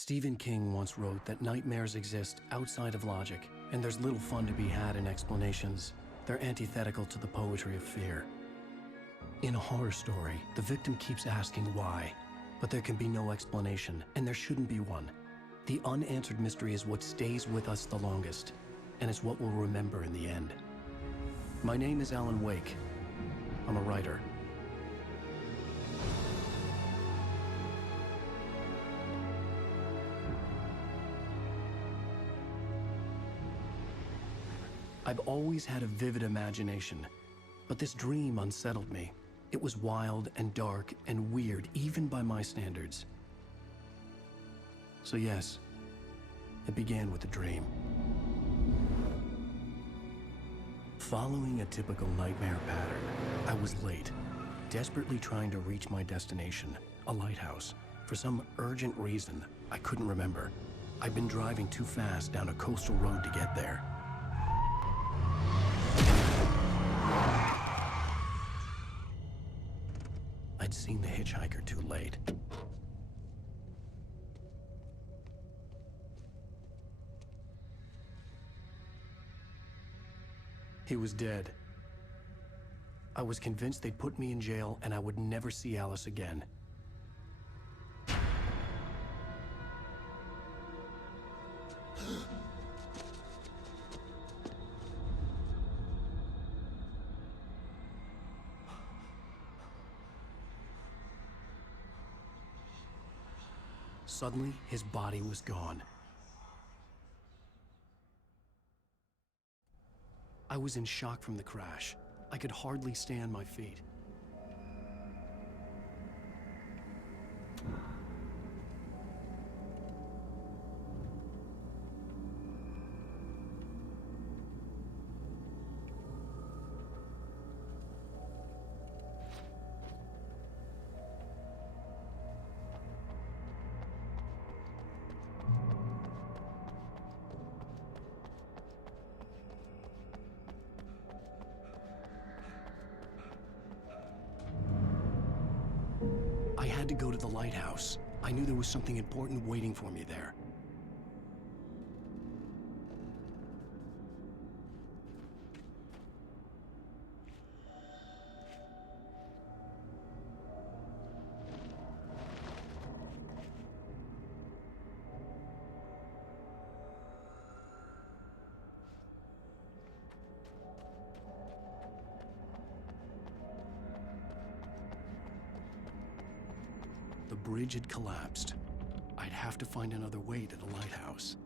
Stephen King once wrote that nightmares exist outside of logic, and there's little fun to be had in explanations. They're antithetical to the poetry of fear. In a horror story, the victim keeps asking why, but there can be no explanation, and there shouldn't be one. The unanswered mystery is what stays with us the longest, and it's what we'll remember in the end. My name is Alan Wake. I'm a writer. I've always had a vivid imagination, but this dream unsettled me. It was wild and dark and weird, even by my standards. So yes, it began with a dream. Following a typical nightmare pattern, I was late, desperately trying to reach my destination, a lighthouse. For some urgent reason, I couldn't remember. I'd been driving too fast down a coastal road to get there. I'd seen the hitchhiker too late. He was dead. I was convinced they'd put me in jail and I would never see Alice again. Suddenly, his body was gone. I was in shock from the crash. I could hardly stand my feet. I had to go to the lighthouse. I knew there was something important waiting for me there. The bridge had collapsed. I'd have to find another way to the lighthouse.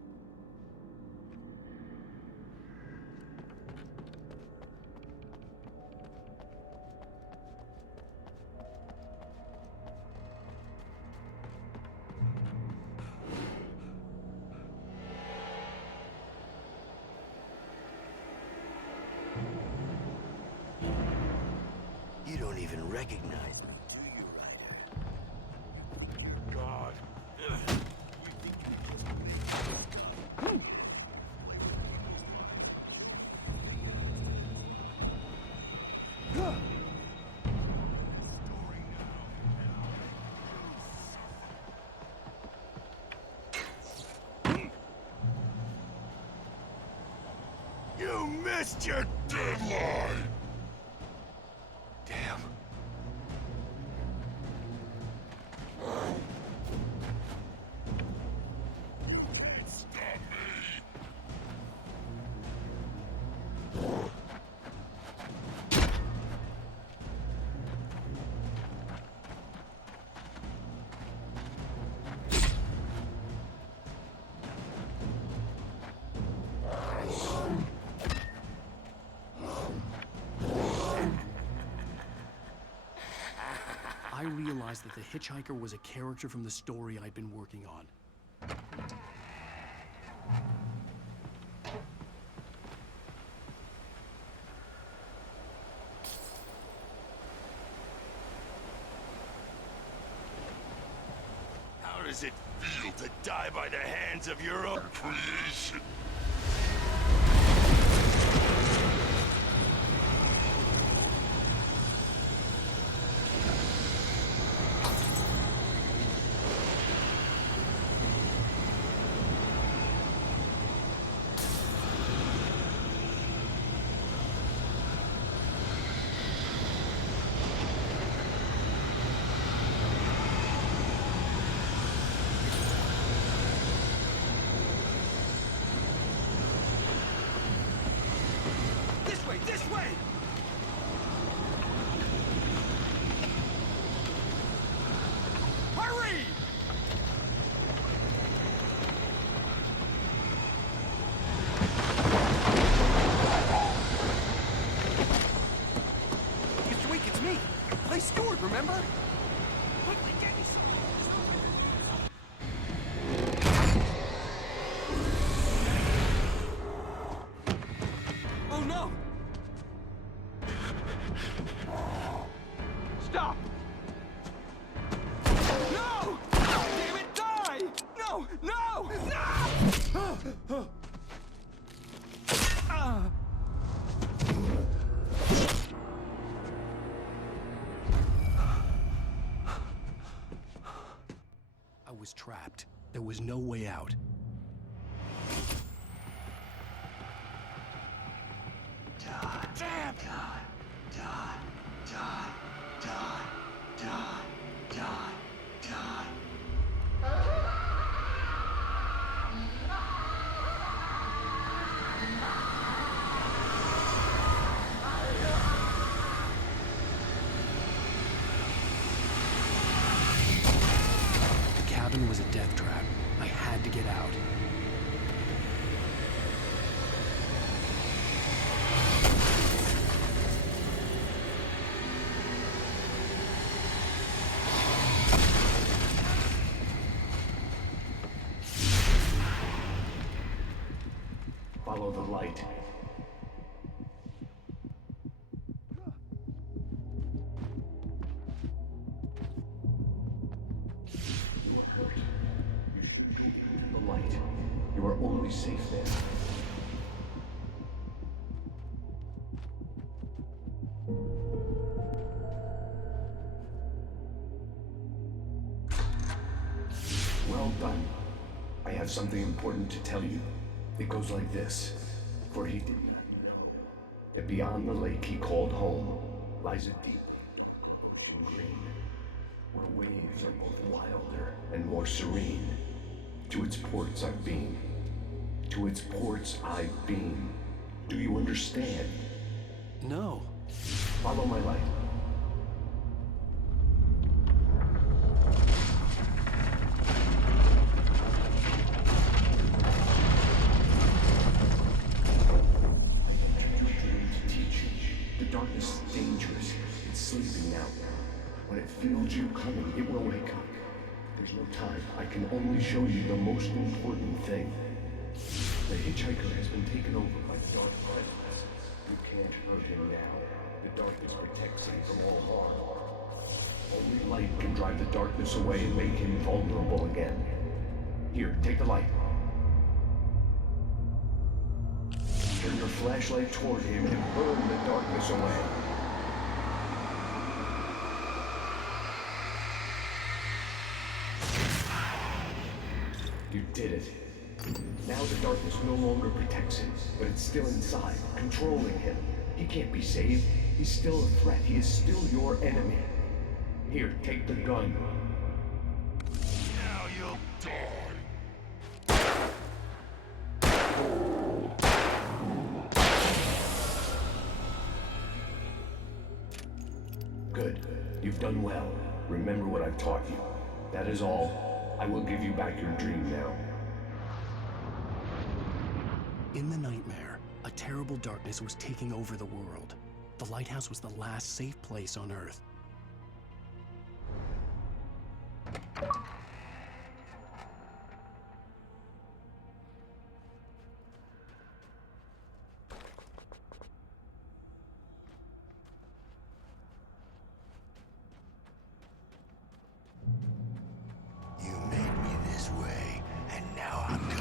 You don't even recognize me, do you, Ryder? God. You missed your deadline! Damn. Can't stop me! I realized that the hitchhiker was a character from the story I'd been working on. How does it feel to die by the hands of your own creation? Hey, Stuart, remember? Quickly, get me some. Oh, no! Stop! No! Damn it, die! No! No! No! I was trapped. There was no way out. Damn! The cabin was a death trap. I had to get out. Follow the light. You are hurt. You should go to the light. You are only safe there. Well done. I have something important to tell you. It goes like this. For he did not know that beyond the lake he called home lies a deep ocean green, where waves are both wilder and more serene. To its ports I've been. To its ports I've been. Do you understand? No. Follow my light. Darkness is dangerous. It's sleeping now. When it feels you coming, it will wake up. There's no time. I can only show you the most important thing. The hitchhiker has been taken over by the dark presence. You can't hurt him now. The darkness protects him from all harm. Only light can drive the darkness away and make him vulnerable again. Here, take the light. Turn your flashlight toward him and burn the darkness away. You did it. Now the darkness no longer protects him, but it's still inside, controlling him. He can't be saved. He's still a threat. He is still your enemy. Here, take the gun. Now you'll die. Good. You've done well. Remember what I've taught you. That is all. I will give you back your dream now. In the nightmare, a terrible darkness was taking over the world. The lighthouse was the last safe place on Earth. You made me this way, and now I'm gonna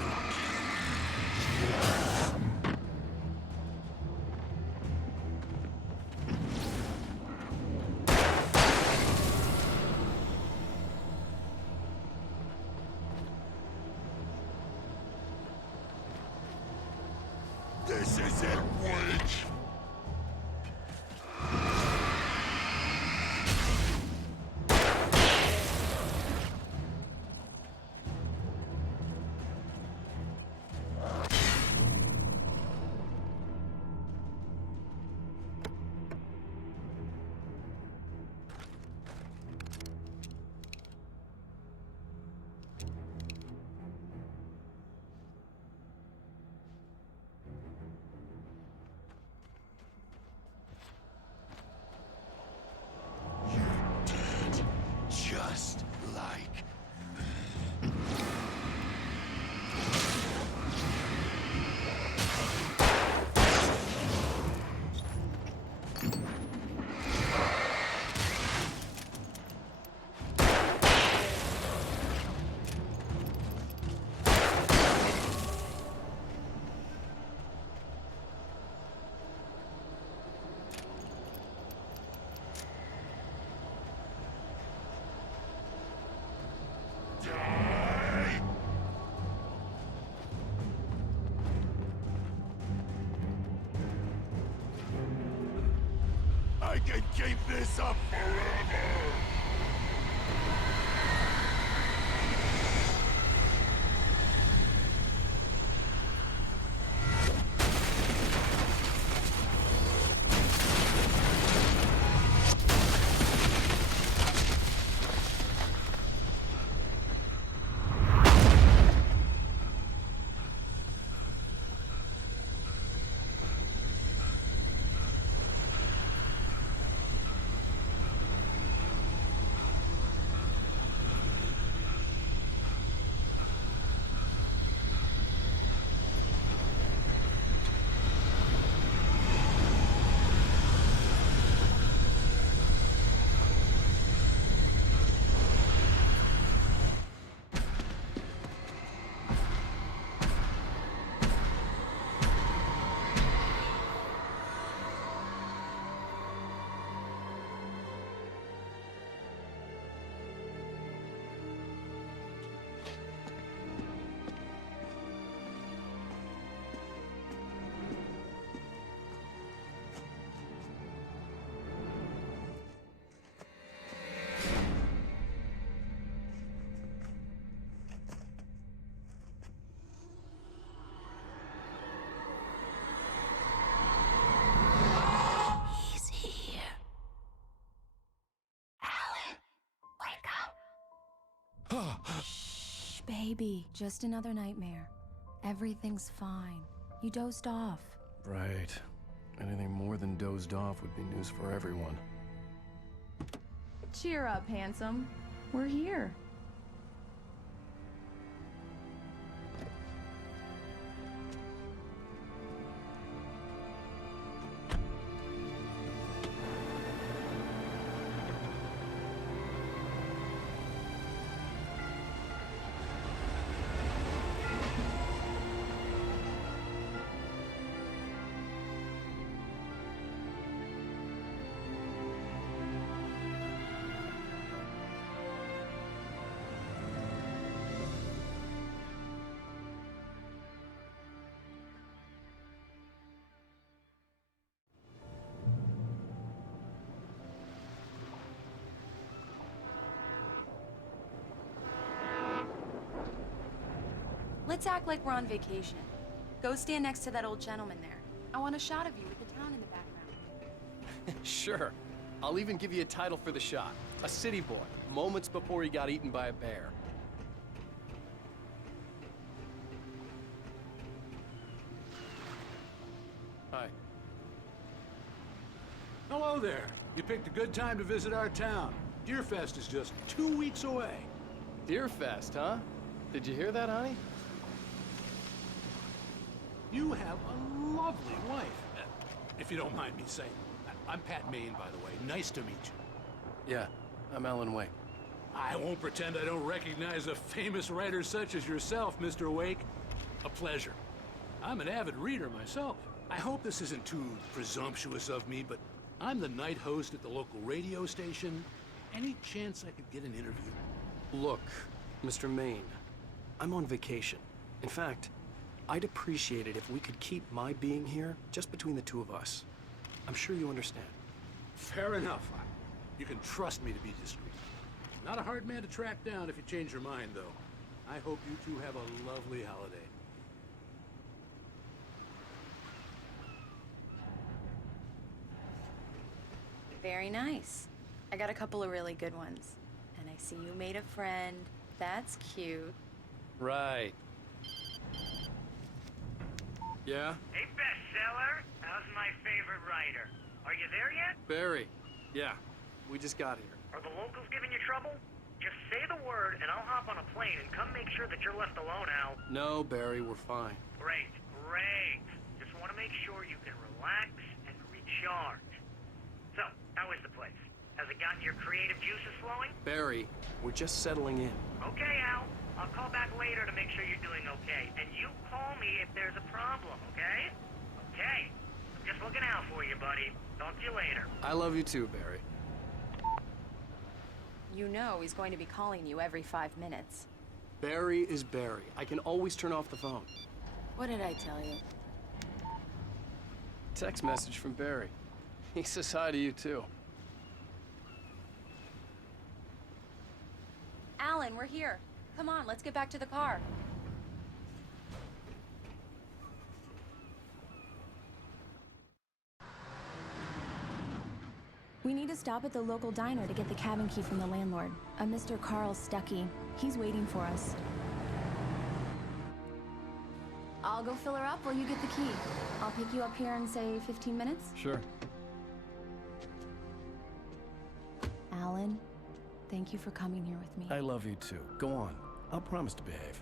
can keep this up forever! Shh, baby. Just another nightmare. Everything's fine. You dozed off. Right. Anything more than dozed off would be news for everyone. Cheer up, handsome. We're here. Let's act like we're on vacation. Go stand next to that old gentleman there. I want a shot of you with the town in the background. Sure. I'll even give you a title for the shot. A city boy, moments before he got eaten by a bear. Hi. Hello there. You picked a good time to visit our town. Deerfest is just 2 weeks away. Deerfest, huh? Did you hear that, honey? You have a lovely wife. If you don't mind me saying. I'm Pat Maine, by the way. Nice to meet you. Yeah, I'm Alan Wake. I won't pretend I don't recognize a famous writer such as yourself, Mr. Wake. A pleasure. I'm an avid reader myself. I hope this isn't too presumptuous of me, but I'm the night host at the local radio station. Any chance I could get an interview? Look, Mr. Maine, I'm on vacation. In fact, I'd appreciate it if we could keep my being here just between the two of us. I'm sure you understand. Fair enough. You can trust me to be discreet. Not a hard man to track down if you change your mind, though. I hope you two have a lovely holiday. Very nice. I got a couple of really good ones. And I see you made a friend. That's cute. Right. Yeah? Hey, bestseller. How's my favorite writer? Are you there yet? Barry. Yeah. We just got here. Are the locals giving you trouble? Just say the word and I'll hop on a plane and come make sure that you're left alone, Al. No, Barry, we're fine. Great, great. Just want to make sure you can relax and recharge. So, how is the place? Has it gotten your creative juices flowing? Barry, we're just settling in. Okay, Al. I'll call back later to make sure you're doing okay. And you call me if there's a problem, okay? Okay. I'm just looking out for you, buddy. Talk to you later. I love you too, Barry. You know he's going to be calling you every 5 minutes. Barry is Barry. I can always turn off the phone. What did I tell you? Text message from Barry. He says hi to you too. Alan, we're here. Come on, let's get back to the car. We need to stop at the local diner to get the cabin key from the landlord, a Mr. Carl Stuckey. He's waiting for us. I'll go fill her up while you get the key. I'll pick you up here in, say, 15 minutes? Sure. Alan, thank you for coming here with me. I love you too. Go on. I'll promise to behave.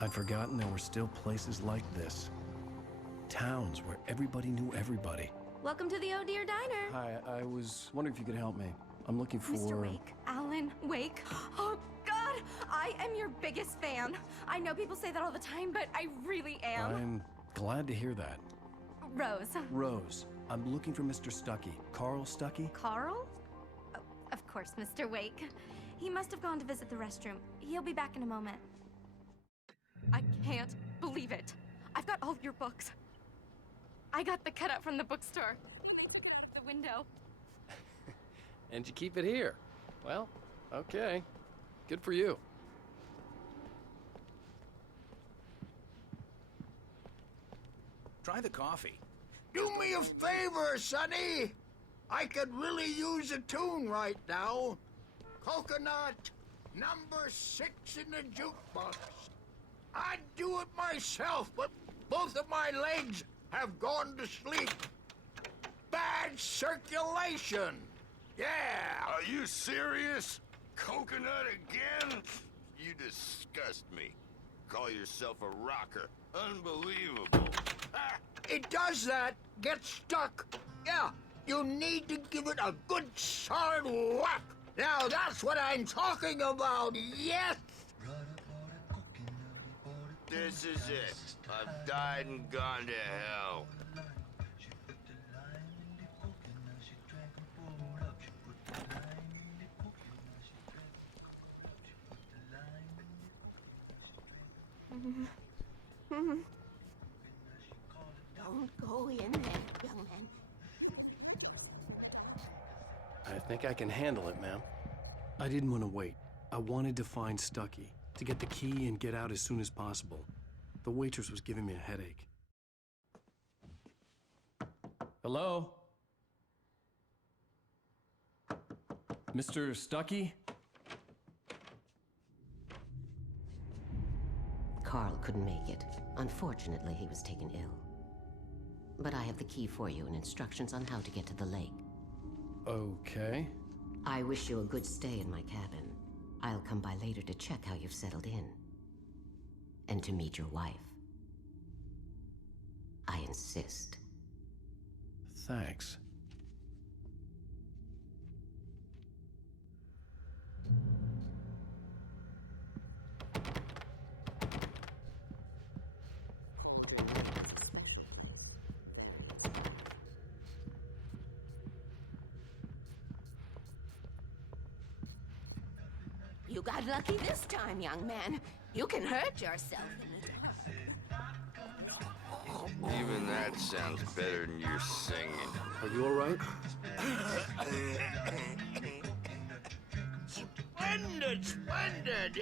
I'd forgotten there were still places like this. Towns where everybody knew everybody. Welcome to the Oh Dear Diner. Hi, I was wondering if you could help me. I'm looking for... Mr. Wake. Alan Wake. Oh, God! I am your biggest fan. I know people say that all the time, but I really am. I'm glad to hear that. Rose. Rose, I'm looking for Mr. Stuckey. Carl Stuckey? Carl? Oh, of course, Mr. Wake. He must have gone to visit the restroom. He'll be back in a moment. I can't believe it. I've got all of your books. I got the cutout from the bookstore when they took it out of the window. And you keep it here. Well, okay. Good for you. Try the coffee. Do me a favor, Sonny. I could really use a tune right now. Coconut, number 6 in the jukebox. I'd do it myself, but both of my legs have gone to sleep. Bad circulation. Yeah. Are you serious? Coconut again? You disgust me. Call yourself a rocker. Unbelievable. It does that. Get stuck. Yeah, you need to give it a good solid whack. Now that's what I'm talking about, yes! This is it. I've died and gone to hell. Don't go in there, young man. I think I can handle it, ma'am. I didn't want to wait. I wanted to find Stuckey, to get the key and get out as soon as possible. The waitress was giving me a headache. Hello? Mr. Stuckey? Carl couldn't make it. Unfortunately, he was taken ill. But I have the key for you and instructions on how to get to the lake. Okay. I wish you a good stay in my cabin. I'll come by later to check how you've settled in. And to meet your wife. I insist. Thanks. You got lucky this time, young man. You can hurt yourself. Even that sounds better than your singing. Are you all right? Splendid, splendid!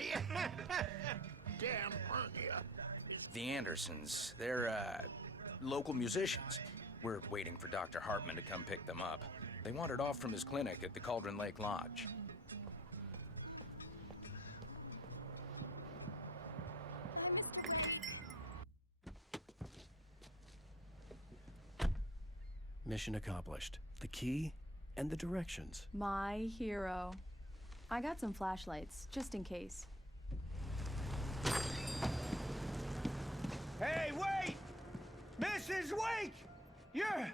Damn hernia. The Andersons, they're, local musicians. We're waiting for Dr. Hartman to come pick them up. They wandered off from his clinic at the Cauldron Lake Lodge. Mission accomplished. The key and the directions. My hero. I got some flashlights, just in case. Hey, wait! Mrs. Wake! Your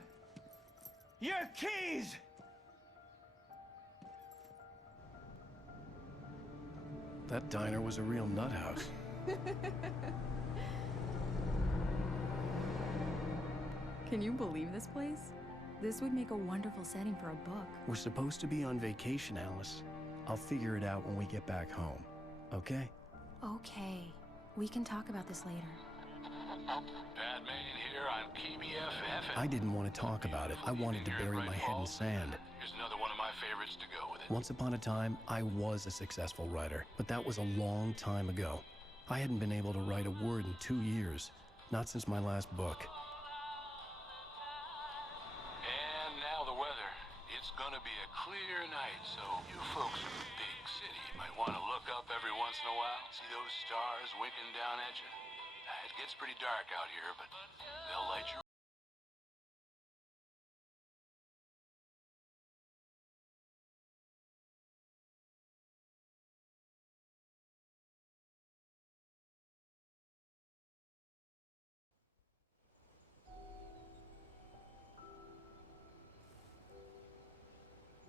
keys! That diner was a real nut house. Can you believe this place? This would make a wonderful setting for a book. We're supposed to be on vacation, Alice. I'll figure it out when we get back home. Okay? Okay. We can talk about this later. Batman here on KBFF. I didn't want to talk about it. I wanted to bury my head in sand. Here's another one of my favorites to go with it. Once upon a time, I was a successful writer, but that was a long time ago. I hadn't been able to write a word in 2 years, not since my last book. And now the weather. It's gonna be a clear night, so you folks in the big city might want to look up every once in a while, see those stars winking down at you. It gets pretty dark out here, but they'll light you.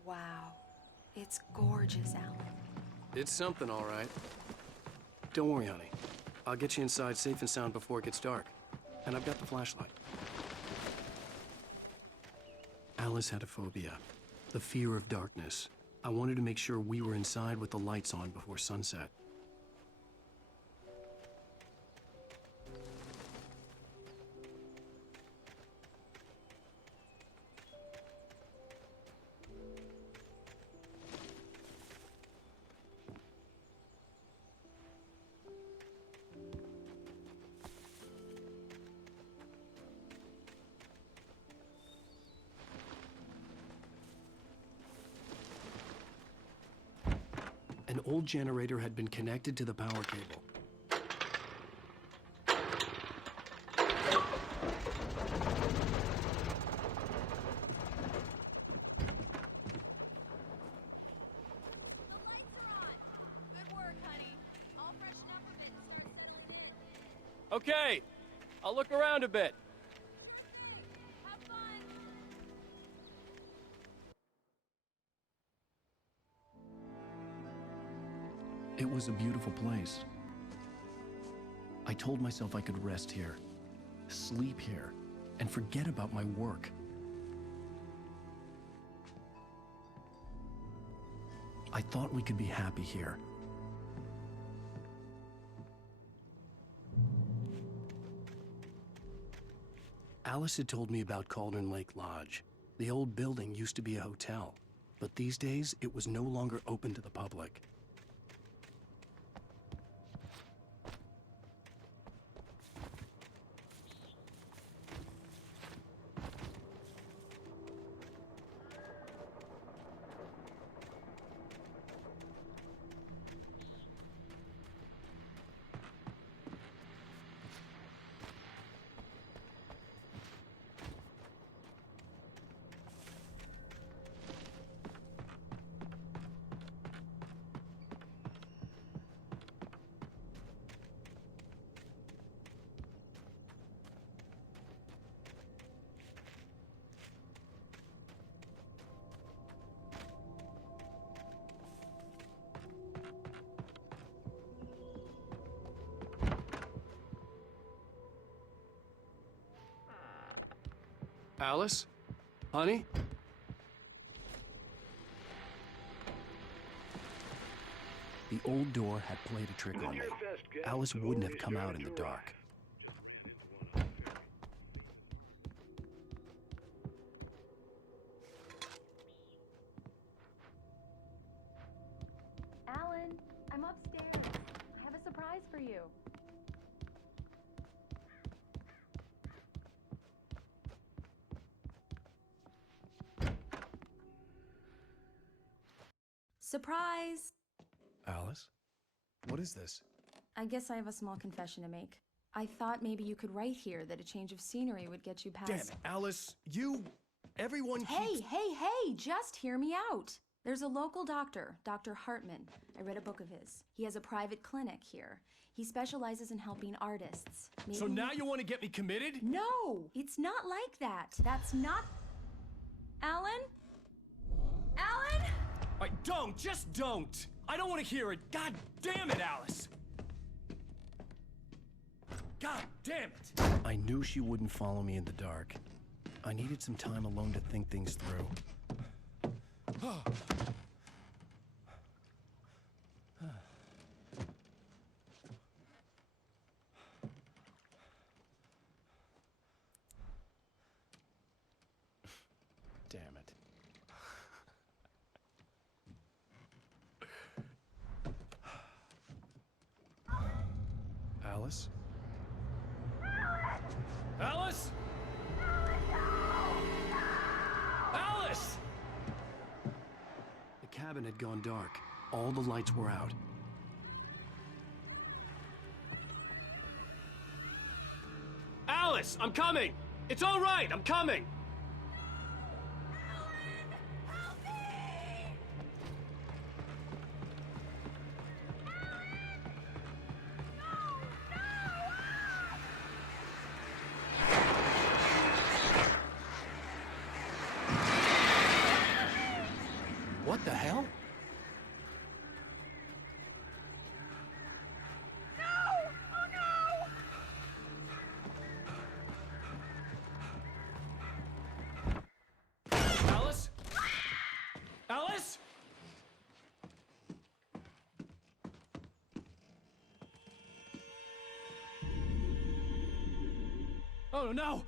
Wow. It's gorgeous, Alan. It's something, all right. Don't worry, honey. I'll get you inside safe and sound before it gets dark. And I've got the flashlight. Alice had a phobia, the fear of darkness. I wanted to make sure we were inside with the lights on before sunset. An old generator had been connected to the power cable. Okay, I'll look around a bit. It was a beautiful place. I told myself I could rest here, sleep here, and forget about my work. I thought we could be happy here. Alice had told me about Cauldron Lake Lodge. The old building used to be a hotel, but these days it was no longer open to the public. Alice? Honey? The old door had played a trick on me. Alice wouldn't have come out in the dark. Alan, I'm upstairs. I have a surprise for you. Surprise! Alice? What is this? I guess I have a small confession to make. I thought maybe you could write here that a change of scenery would get you past... Damn it, Alice! Everyone Hey, just hear me out! There's a local doctor, Dr. Hartman. I read a book of his. He has a private clinic here. He specializes in helping artists. Maybe... So now you want to get me committed? No! It's not like that. That's not... Alan? Alan? Just don't! I don't want to hear it! God damn it, Alice! God damn it! I knew she wouldn't follow me in the dark. I needed some time alone to think things through. Alice. Alice? Alice! The cabin had gone dark. All the lights were out. Alice, I'm coming! It's all right, I'm coming! What the hell? Alice? Alice? Oh no!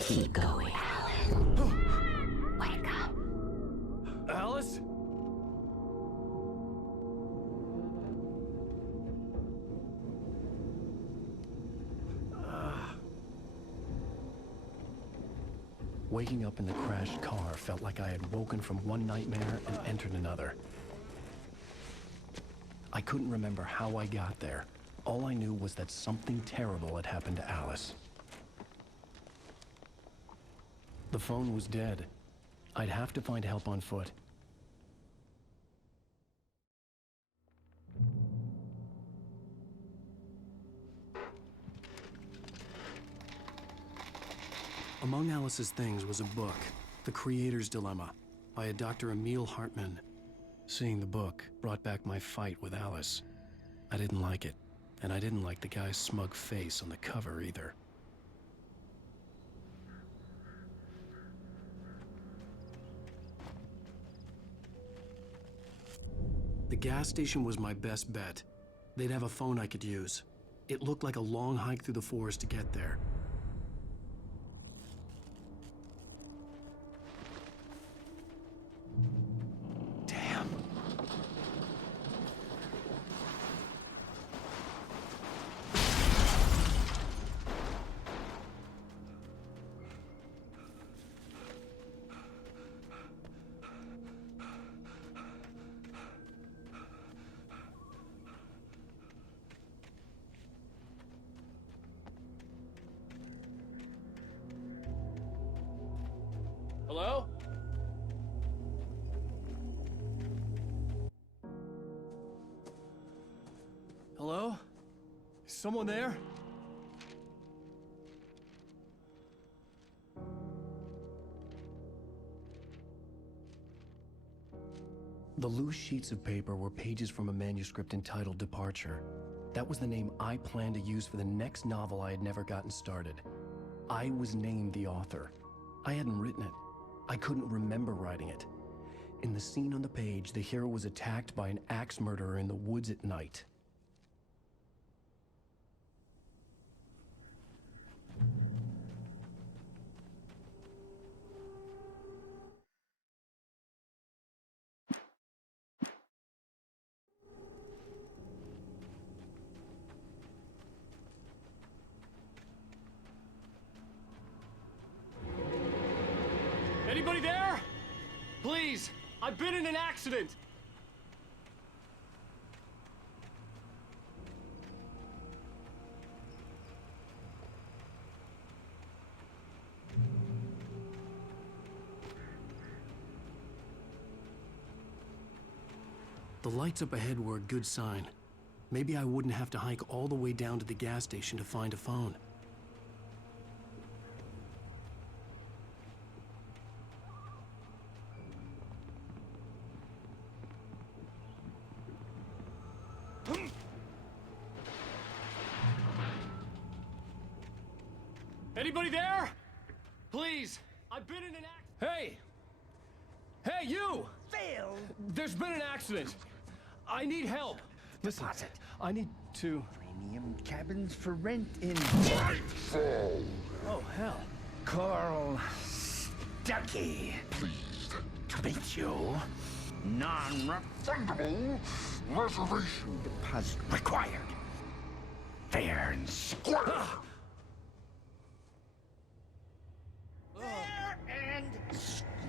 Keep going. Wake up. Alice? Waking up in the crashed car felt like I had woken from one nightmare and entered another. I couldn't remember how I got there. All I knew was that something terrible had happened to Alice. The phone was dead. I'd have to find help on foot. Among Alice's things was a book, The Creator's Dilemma, by a Dr. Emil Hartman. Seeing the book brought back my fight with Alice. I didn't like it, and I didn't like the guy's smug face on the cover either. The gas station was my best bet. They'd have a phone I could use. It looked like a long hike through the forest to get there. Damn. Hello? Hello? Is someone there? The loose sheets of paper were pages from a manuscript entitled Departure. That was the name I planned to use for the next novel I had never gotten started. I was named the author. I hadn't written it. I couldn't remember writing it. In the scene on the page, the hero was attacked by an axe murderer in the woods at night. Anybody there? Please, I've been in an accident. The lights up ahead were a good sign. Maybe I wouldn't have to hike all the way down to the gas station to find a phone. Anybody there? Please, I've been in an accident. Hey! Hey, you! Phil! There's been an accident. I need help. Listen, I need to... Premium cabins for rent in... Oh, hell. Carl Stucky. Pleased to meet you. Non-refundable reservation deposit required. Fair and square. Fair and square.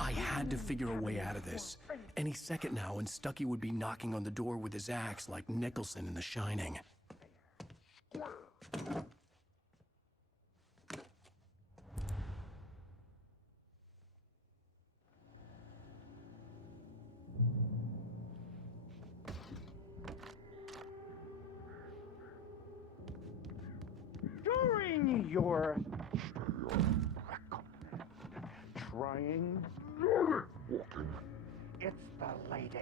I had to figure a way out of this. Any second now, and Stucky would be knocking on the door with his axe like Nicholson in The Shining. During your trying it's the latest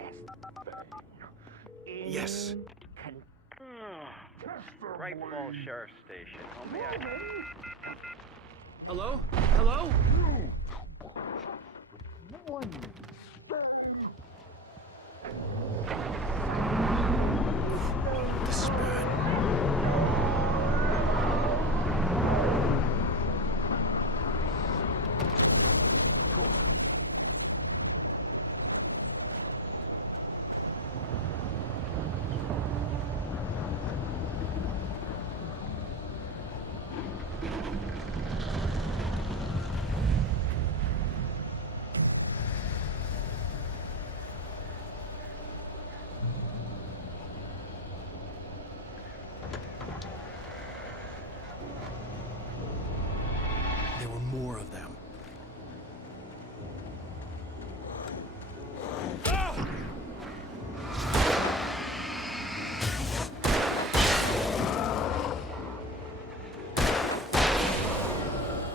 thing. Yes. Right Mall Sheriff Station. How may I... Hello? Hello? One The spirit. There were more of them.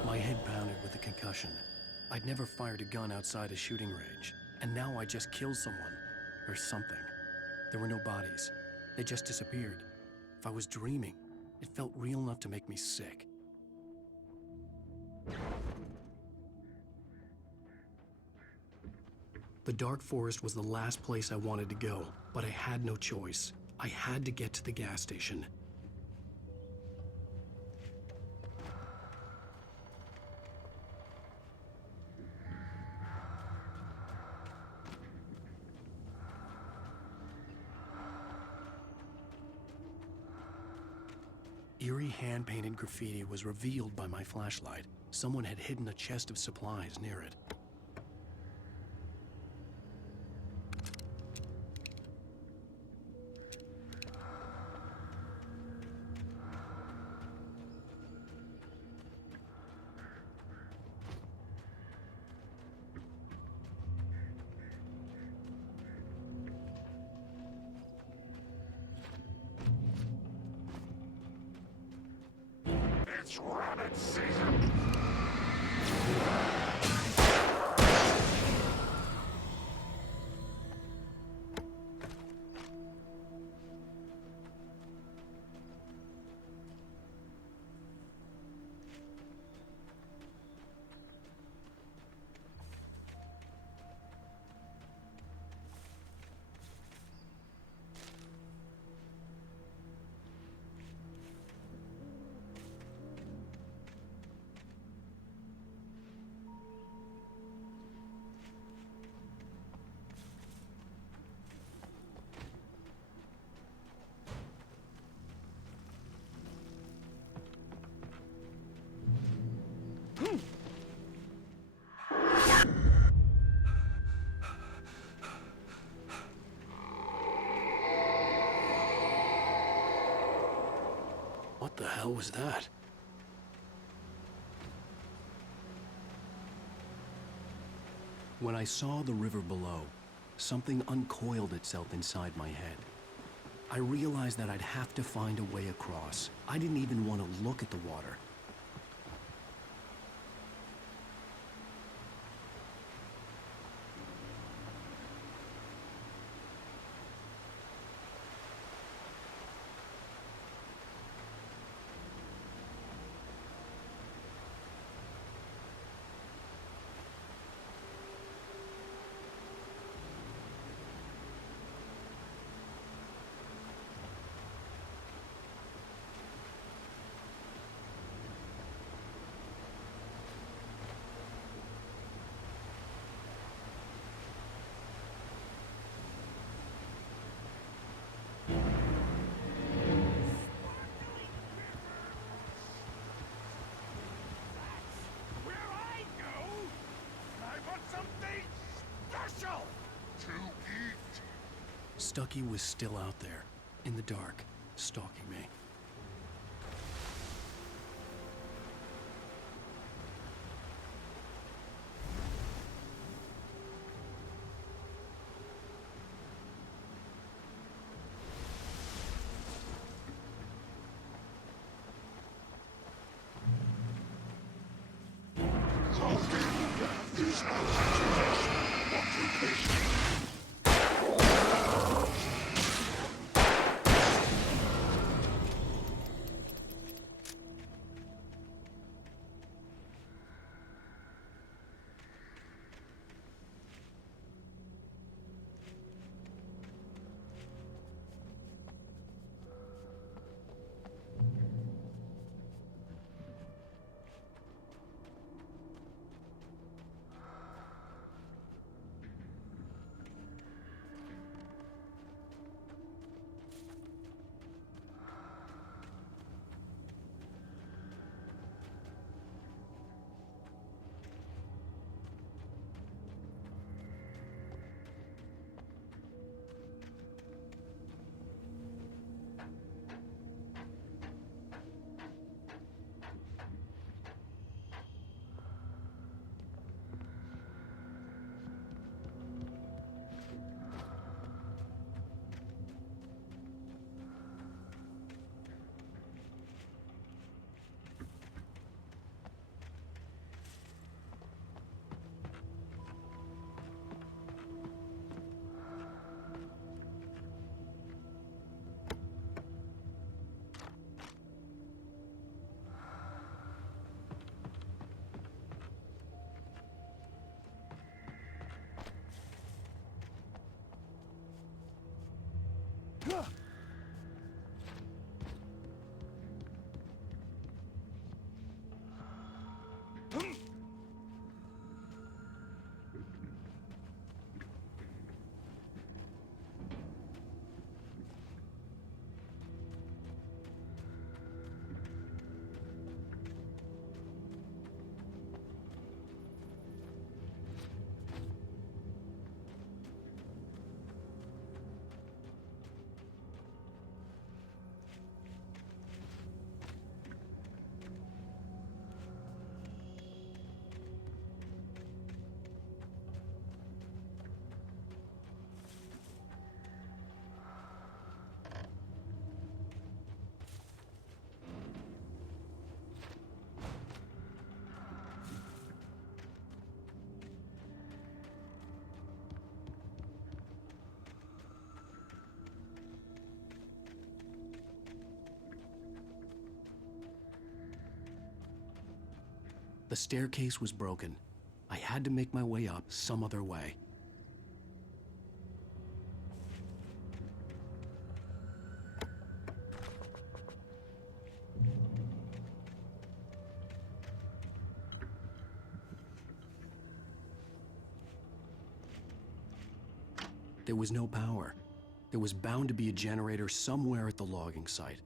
My head pounded with a concussion. I'd never fired a gun outside a shooting range, and now I just killed someone. Or something. There were no bodies. They just disappeared. If I was dreaming, it felt real enough to make me sick. The dark forest was the last place I wanted to go, but I had no choice. I had to get to the gas station. Eerie hand-painted graffiti was revealed by my flashlight. Someone had hidden a chest of supplies near it. It's rabbit season. What the hell was that? When I saw the river below, something uncoiled itself inside my head. I realized that I'd have to find a way across. I didn't even want to look at the water. Stucky was still out there, in the dark, stalking me. The staircase was broken. I had to make my way up some other way. There was no power. There was bound to be a generator somewhere at the logging site.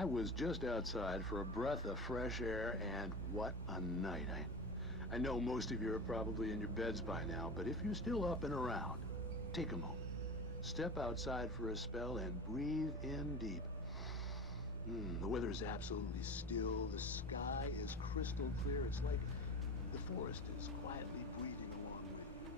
I was just outside for a breath of fresh air, and what a night. I know most of you are probably in your beds by now, but if you're still up and around, take a moment. Step outside for a spell and breathe in deep. The weather is absolutely still. The sky is crystal clear. It's like the forest is quietly breathing along with you.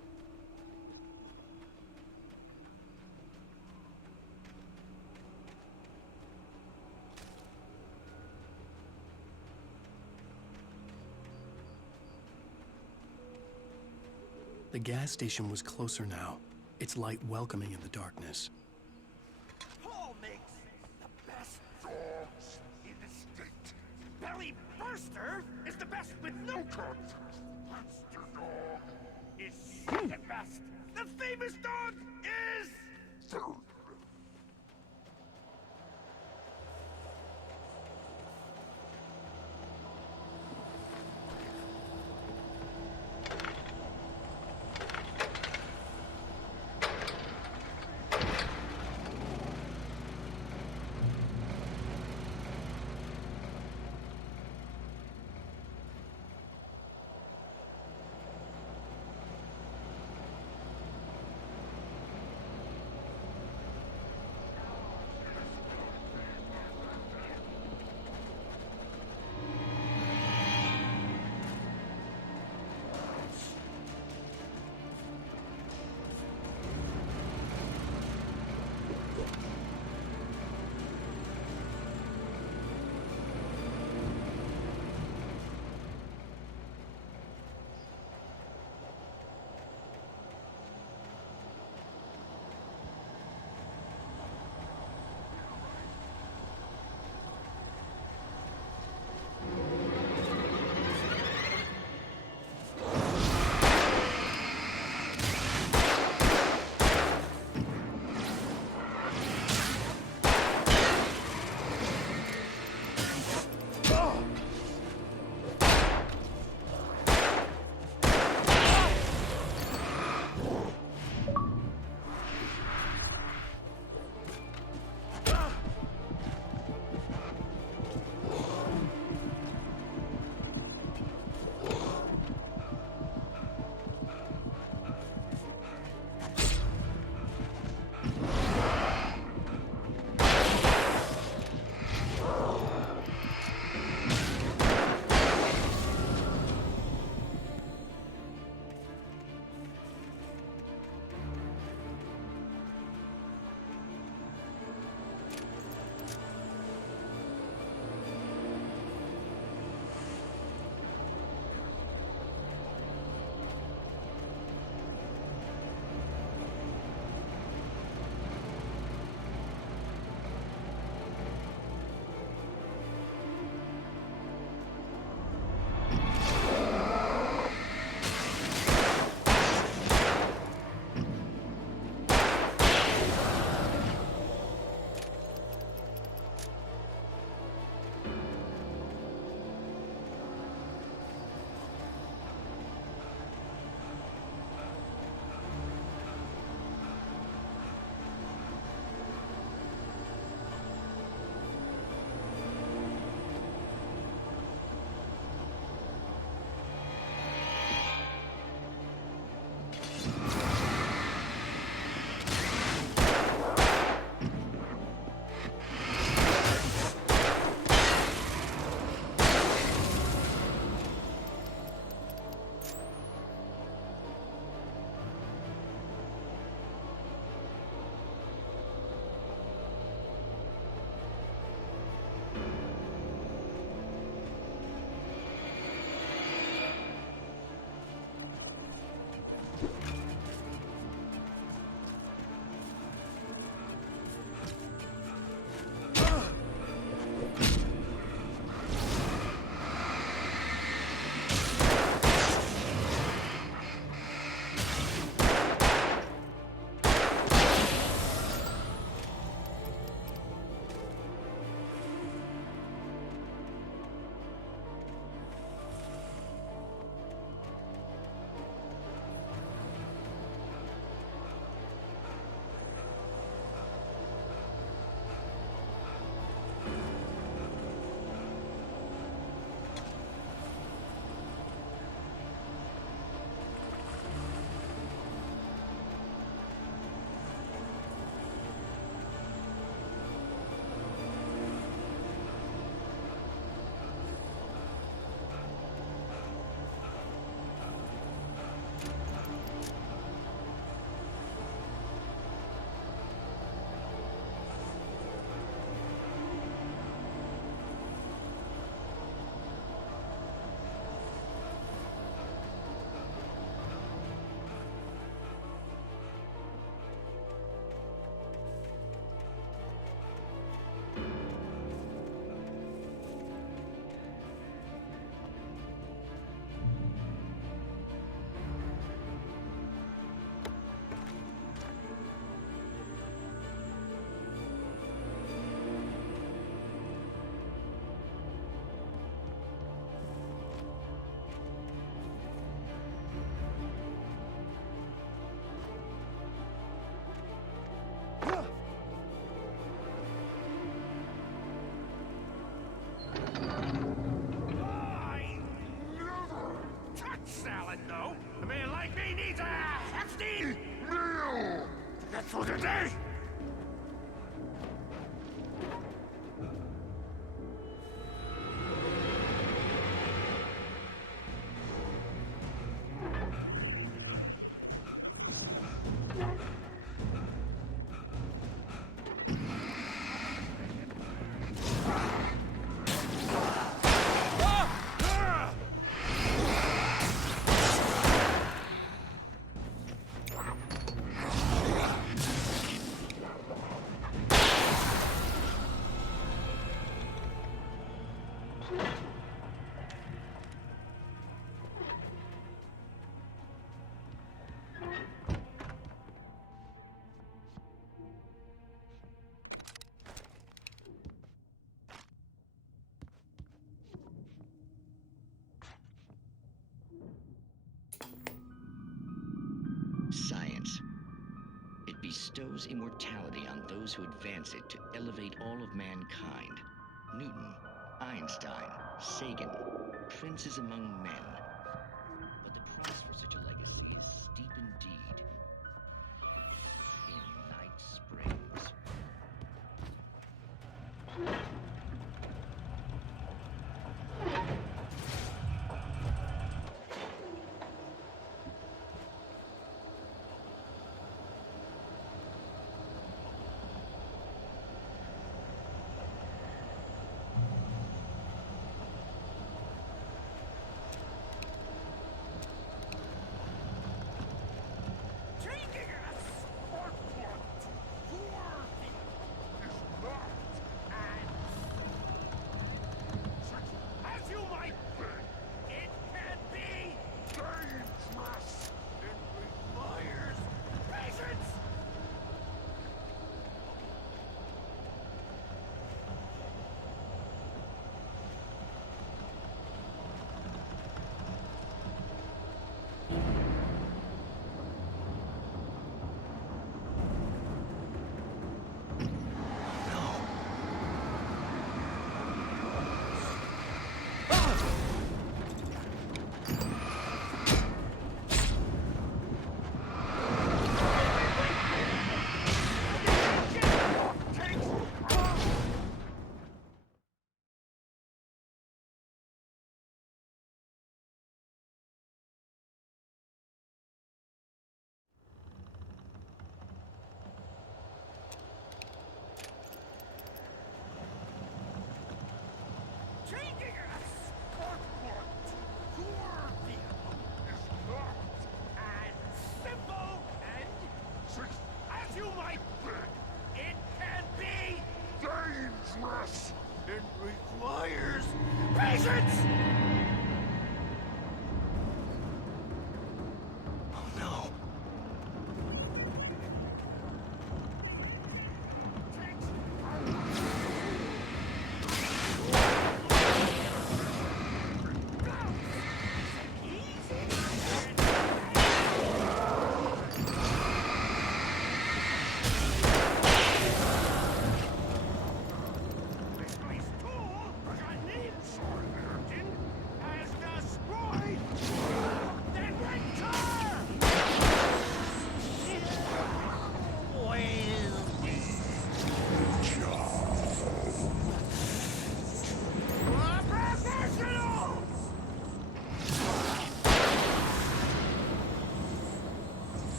The gas station was closer now, its light welcoming in the darkness. Paul makes the best dogs in the state. Belly Burster is the best with no contest. Monster Dog is second best. The famous dog is... Dude. needs a hefty meal to get through the day. Science. It bestows immortality on those who advance it to elevate all of mankind. Newton, Einstein, Sagan, princes among men. But the price for such a legacy is steep indeed. In Night Springs.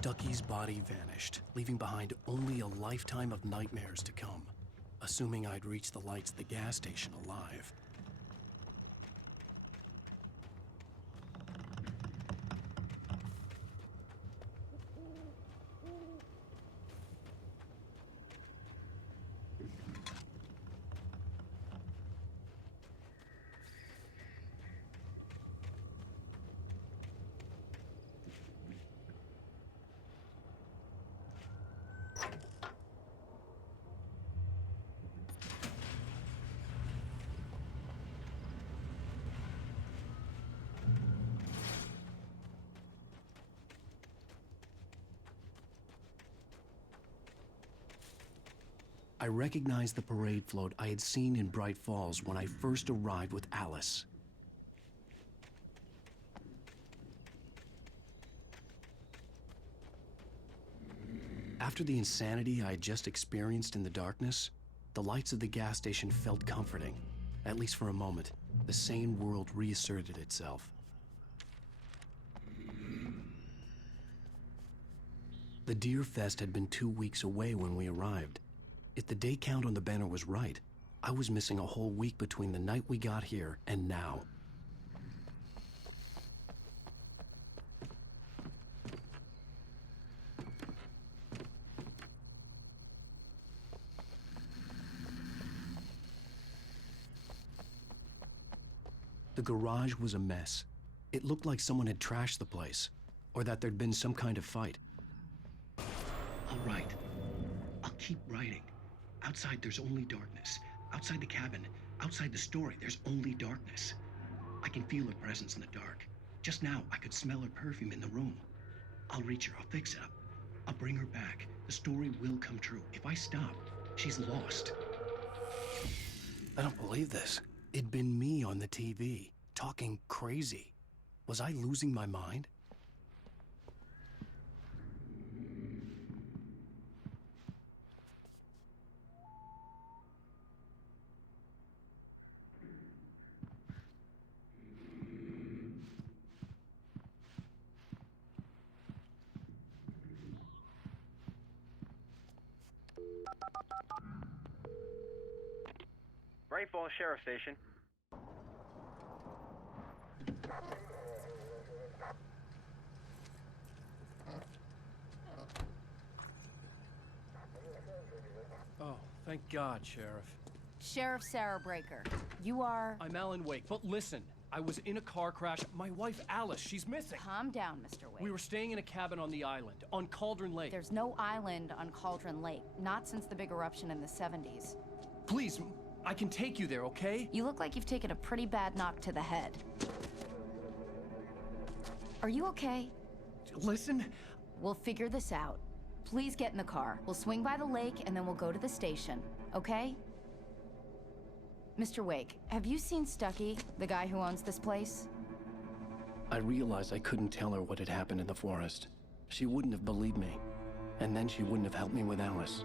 Stucky's body vanished, leaving behind only a lifetime of nightmares to come, assuming I'd reach the lights of the gas station alive. I recognized the parade float I had seen in Bright Falls when I first arrived with Alice. After the insanity I had just experienced in the darkness, the lights of the gas station felt comforting. At least for a moment, the sane world reasserted itself. The Deer Fest had been 2 weeks away when we arrived. If the day count on the banner was right, I was missing a whole week between the night we got here and now. The garage was a mess. It looked like someone had trashed the place, or that there'd been some kind of fight. All right. I'll keep writing. Outside, there's only darkness. Outside the cabin, outside the story, there's only darkness. I can feel her presence in the dark. Just now, I could smell her perfume in the room. I'll reach her. I'll fix it up. I'll bring her back. The story will come true. If I stop, she's lost. I don't believe this. It'd been me on the TV, talking crazy. Was I losing my mind? Bright Falls Sheriff Station. Oh, thank God, Sheriff. Sheriff Sarah Breaker, you are... I'm Alan Wake, but listen, I was in a car crash. My wife, Alice, she's missing. Calm down, Mr. Wake. We were staying in a cabin on the island, on Cauldron Lake. There's no island on Cauldron Lake, not since the big eruption in the 70s. Please, I can take you there, okay? You look like you've taken a pretty bad knock to the head. Are you okay? Listen. We'll figure this out. Please get in the car. We'll swing by the lake and then we'll go to the station, okay? Mr. Wake, have you seen Stucky, the guy who owns this place? I realized I couldn't tell her what had happened in the forest. She wouldn't have believed me. And then she wouldn't have helped me with Alice.